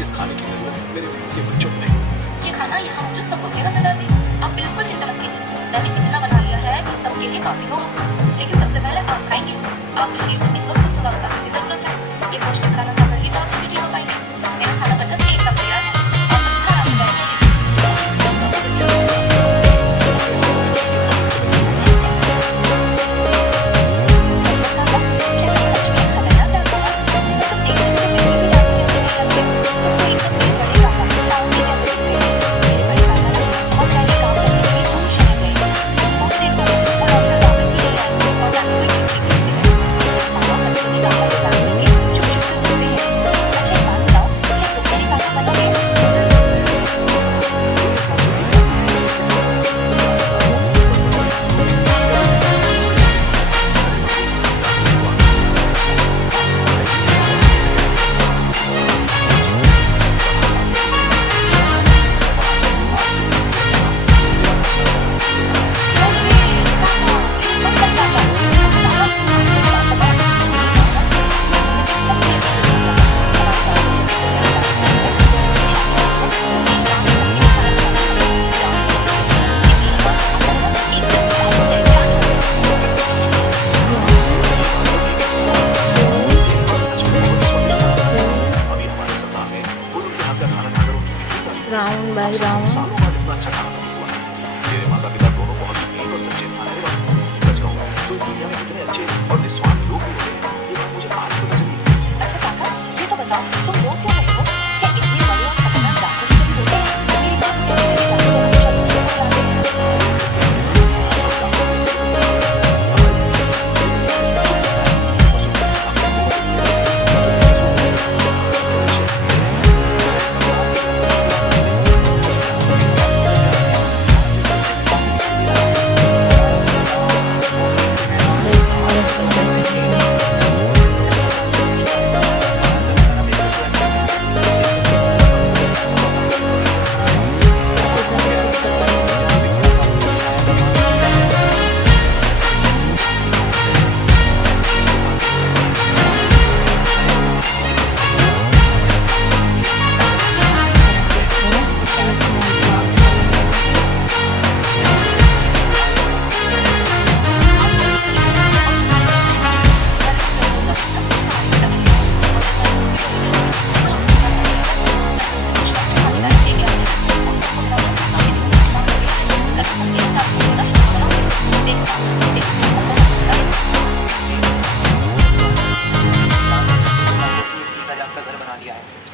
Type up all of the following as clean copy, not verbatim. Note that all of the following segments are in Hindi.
इस खाने की जरूरत मेरे और उनके बच्चों को है। ये खाना यहाँ मौजूद सबको मिलेगा सरदार जी, आप बिल्कुल चिंता मत कीजिए। मैंने इतना बना लिया है कि सबके लिए काफी होगा। लेकिन सबसे पहले आप खाएंगे। आपके शरीर को इस वक्त सबसे ज्यादा ताकत की जरूरत है। ये पौष्टिक खाना खाकर ही तो आप जल्दी ठीक हो पाएंगे। मेरा खाना बनकर एकदम तैयार है, आप बस घर आके बैठ जाइए। Round bye round. सालों बाद इतना अच्छा खाना नसीब हुआ है। मेरे माता पिता दोनों बहुत ही नेक और सच्चे इंसान हैं। सच कहूँ तो इस दुनिया में कितने अच्छे और निस्वार्थ लोग भी होते हैं, ये बात मुझे आज पता चली। अच्छा काका, ये तो बताओ तुम रो क्यों रहे हो? क्या इतने बड़े और खतरनाक डाकू से भी होते हैं? मेरी बात सुनो, मेरे चाचा हमेशा दूसरों को बुलाते हैं।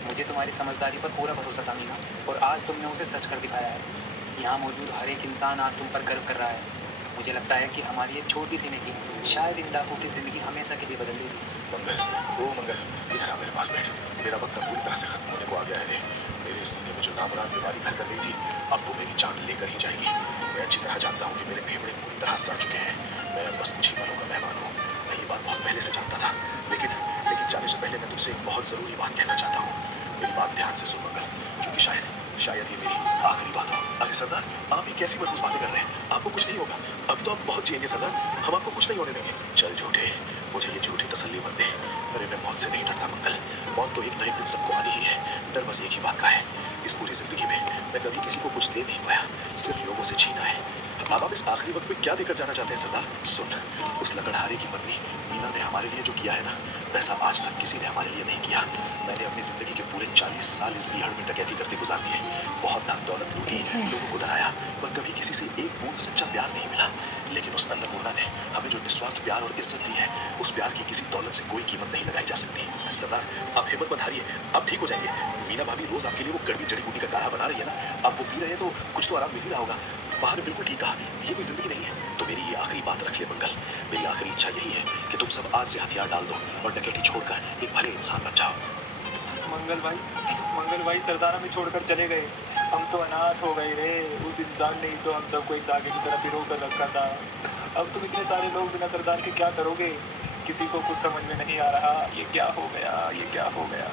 मुझे तुम्हारी समझदारी पर पूरा भरोसा था मीना, और आज तुमने उसे सच कर दिखाया है। यहाँ मौजूद हर एक इंसान आज तुम पर गर्व कर रहा है। मुझे लगता है कि हमारी एक छोटी सी नेकी शायद इन डाकू की जिंदगी हमेशा के लिए बदल देगी। मंगल, ओ मंगल, इधर आ मेरे पास बैठ। मेरा वक्त अब पूरी तरह से खत्म होने को आ गया है रे। मेरे सीने में जो नामुराद बीमारी घर कर गई थी, अब वो मेरी जान लेकर ही जाएगी। मैं अच्छी तरह जानता हूँ कि मेरे फेफड़े पूरी तरह सड़ चुके हैं। मैं बस कुछ ही पलों का मेहमान हूँ। मैं ये बात बहुत पहले से जानता था, लेकिन जाने से पहले मैं तुझसे एक बहुत ज़रूरी बात कहना चाहता हूँ। मेरी बात ध्यान से सुन मंगल, क्योंकि शायद ये मेरी आखिरी बात हो। अरे सरदार, आप ये कैसी मजबूत बातें कर रहे हैं? आपको कुछ नहीं होगा। अब तो आप बहुत जिएंगे सरदार, हम आपको कुछ नहीं होने देंगे। चल झूठे, मुझे ये झूठी तसल्ली मत दे। अरे मैं मौत से नहीं डरता मंगल, मौत तो एक न एक दिन सबको आनी ही है। डर बस एक ही बात का है, इस पूरी जिंदगी में मैं कभी किसी को कुछ दे नहीं पाया, सिर्फ लोगों से छीना है। अब आप इस आखिरी वक्त में क्या देकर जाना चाहते हैं सरदार? सुन, उस लकड़हारे की पत्नी मीना ने हमारे लिए जो किया है ना, वैसा आज तक किसी ने हमारे लिए नहीं किया। मैंने अपनी जिंदगी के पूरे 40 साल इस बिहार में डकैती करते गुजार दिए। बहुत धन दौलत लूटी, लोगों को डराया, पर कभी किसी से एक बूंद सच्चा प्यार नहीं मिला। लेकिन उस अन्नपूर्णा ने हमें जो निस्वार्थ प्यार और इज्जत दी है, उस प्यार की किसी दौलत से कोई कीमत नहीं लगाई जा सकती। सरदार, आप हिम्मत मत हारिए, आप ठीक हो जाएंगे। मीना भाभी रोज आपके लिए वो कड़वी जड़ी बूटी का काढ़ा बना रही है ना, अब वो पी रहे हैं तो कुछ तो आराम मिल ही रहा होगा। बाहर बिल्कुल ठीक कहा, ये कोई जिंदगी नहीं है। तो मेरी ये आखिरी बात रख ले मंगल, मेरी आखिरी इच्छा यही है कि तुम सब आज से हथियार डाल दो और डकैती छोड़कर एक भले इंसान बन जाओ। मंगल भाई सरदार हमें छोड़कर चले गए, हम तो अनाथ हो गए रे। उस इंसान ने ही तो हम सबको एक धागे की तरह पिरो कर रखा था। अब तुम इतने सारे लोग बिना सरदार के क्या करोगे? किसी को कुछ समझ में नहीं आ रहा। ये क्या हो गया, ये क्या हो गया?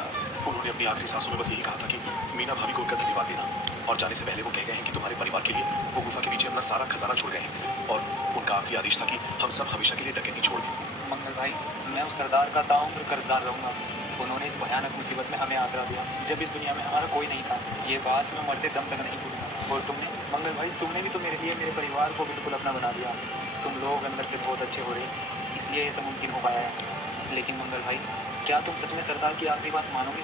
उन्होंने अपनी आखिरी सांसों में बस यही कहा था कि मीना भाभी को उनका धन्यवाद देना, और जाने से पहले वो कह गए हैं कि तुम्हारे परिवार के लिए वो गुफा के पीछे अपना सारा खजाना छोड़ गए हैं, और उनका आखिरी आदेश था कि हम सब हमेशा के लिए डकैती छोड़ दें। मंगल भाई, मैं उस सरदार का ताउम्र कर्जदार रहूंगा। उन्होंने इस भयानक मुसीबत में हमें आसरा दिया जब इस दुनिया में हमारा कोई नहीं था। ये बात मैं मरते दम तक नहीं भूलूंगा। और तुमने मंगल भाई, तुमने भी तो मेरे लिए मेरे परिवार को बिल्कुल अपना बना दिया। तुम लोग अंदर से बहुत अच्छे हो रहे, इसलिए ये सब मुमकिन हो पाया है। लेकिन मंगल भाई, क्या तुम सच में सरदार की आखिरी बात मानोगे?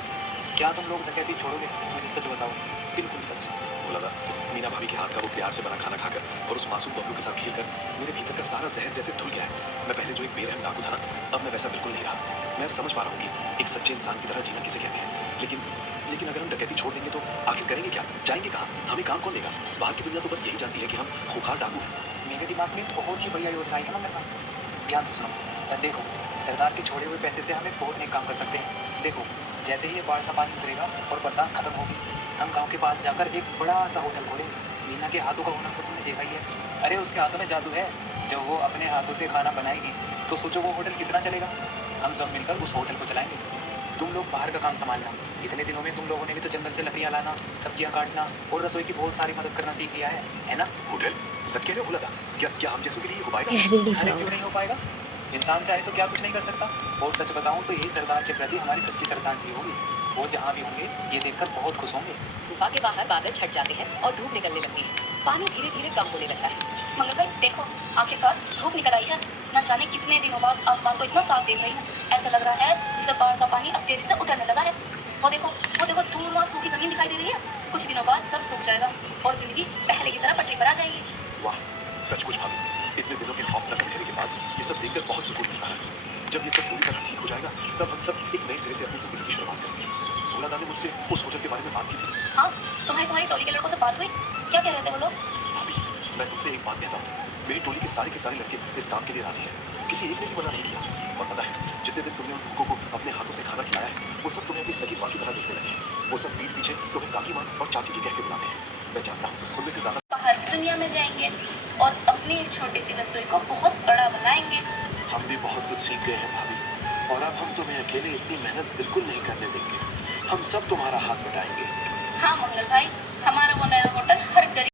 क्या तुम लोग डकैती छोड़ोगे? मुझे सच बताओ, बिल्कुल सच। बोला था, मीना भाभी के हाथ का वो प्यार से बना खाना खाकर और उस मासूम बबलू के साथ खेलकर मेरे भीतर का सारा जहर जैसे धुल गया है। मैं पहले जो एक बेरहम डाकू था ना, अब मैं वैसा बिल्कुल नहीं रहा। मैं अब समझ पा रहा हूँ कि एक सच्चे इंसान की तरह जीना किसे कहते हैं। लेकिन अगर हम डकैती छोड़ देंगे तो आखिर करेंगे क्या? जाएंगे कहाँ? हमें काम कौन लेगा? बाहर की दुनिया तो बस यही जानती है कि हम खूंखार डाकू हैं। मेरे दिमाग में बहुत ही बढ़िया योजना है मंगल भाई, ध्यान से सुनो। देखो, सरदार के छोड़े हुए पैसे से हमें बहुत नेक काम कर सकते हैं। देखो, जैसे ही ये बाढ़ का पानी उतरेगा और बरसात खत्म होगी, हम गांव के पास जाकर एक बड़ा सा होटल खोलेंगे। मीना के हाथों का हुनर तो तुमने देखा ही है। अरे उसके हाथों में जादू है। जब वो अपने हाथों से खाना बनाएगी तो सोचो वो होटल कितना चलेगा। हम सब मिलकर उस होटल को चलाएंगे। तुम लोग बाहर का काम संभालना। इतने दिनों में तुम लोगों ने भी तो जंगल से लकड़ियाँ लाना, सब्जियाँ काटना और रसोई की बहुत सारी मदद करना सीख लिया है ना? होटल? सच कह रहे हो बोला था? क्या हम जैसों के लिए हो पाएगा? कहते अरे क्यों नहीं हो पाएगा? इंसान चाहे तो क्या कुछ नहीं कर सकता। और सच बताऊं तो यही सरदार के प्रति हमारी सच्ची श्रद्धांजलि होगी। वो जहाँ भी होंगे ये देखकर बहुत खुश होंगे। गुफा के बाहर बादल छट जाते हैं और धूप निकलने लगती है। पानी धीरे धीरे कम होने लगता है। मंगल भाई देखो, आखिरकार धूप निकल आई है। न जाने कितने दिनों बाद आसमान को इतना साफ देख रही हूँ। ऐसा लग रहा है जैसे बाढ़ का पानी अब तेजी से उतरने लगा है। वो देखो दूर वहाँ सूखी जमीन दिखाई दे रही है। कुछ दिनों बाद सब सूख जाएगा और जिंदगी पहले की तरह पटरी पर आ जाएगी। वाह, सचमुच भाभी, इतने दिनों के खौफनाक अंधेरे के बाद ये सब देखकर बहुत सुकून मिल रहा है। जब ये सब पूरी तरह ठीक हो जाएगा तब हम सब एक नए सिरे से अपनी जिंदगी की शुरुआत करेंगे। भोला दा ने मुझसे उस होटल के बारे में बात की थी। हाँ, तुम्हारी टोली के लड़कों से बात हुई? क्या कह रहे थे वो लोग? भाभी, मैं तुमसे एक बात कहता हूँ, मेरी टोली के सारे लड़के इस काम के लिए राजी हैं। किसी एक ने भी मना नहीं किया। और पता है, जितने दिन तुमने उन लोगों को अपने हाथों से खाना खिलाया है, वो सब तुम्हें अपनी सगी माँ की तरह देखने लगे हैं। वो सब पीठ पीछे तुम्हें काकी माँ और चाची जी कह के बुलाते हैं। मैं जानता हूँ उनमें से ज्यादा बाहर की दुनिया में जाएंगे और अपनी इस छोटी सी रसोई को बहुत बड़ा बनाएंगे। हम भी बहुत कुछ सीख गए हैं भाभी, और अब हम तुम्हें अकेले इतनी मेहनत बिल्कुल नहीं करने देंगे। हम सब तुम्हारा हाथ बटाएंगे। हाँ मंगल भाई, हमारा वो नया होटल हर गरीब